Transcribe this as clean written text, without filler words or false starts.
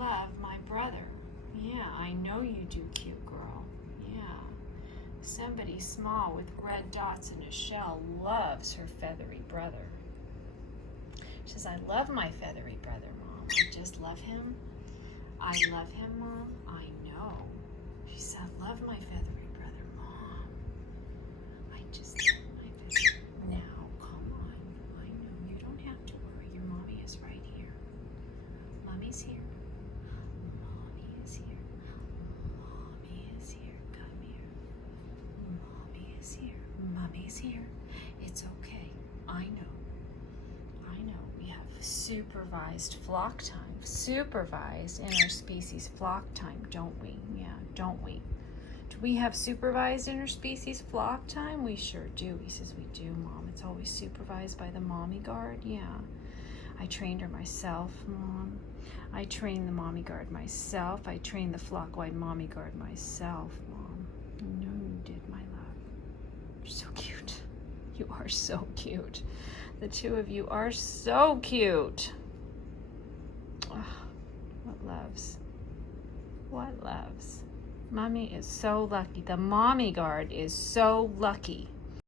love my brother. Yeah, I know you do, cute girl. Yeah. Somebody small with red dots in a shell loves her feathery brother. She says, I love my feathery brother, Mom. I just love him. I love him, Mom. I know. She said, I love my feathery brother, Mom. I just love my feathery. Now, come on. I know. You don't have to worry. Your mommy is right here. Mommy's here. Mommy is here. Mommy is here. Come here. Mommy is here. Mommy's here. It's okay. I know. I know. We have supervised flock time. Supervised interspecies flock time, don't we? Yeah, don't we? Do we have supervised interspecies flock time? We sure do. He says, we do, Mom. It's always supervised by the mommy guard. Yeah. I trained her myself, Mom. I trained the mommy guard myself. I trained the flock-wide mommy guard myself, Mom. I know you did, my love. You're so cute. You are so cute. The two of you are so cute. Oh, what loves? What loves? Mommy is so lucky. The mommy guard is so lucky.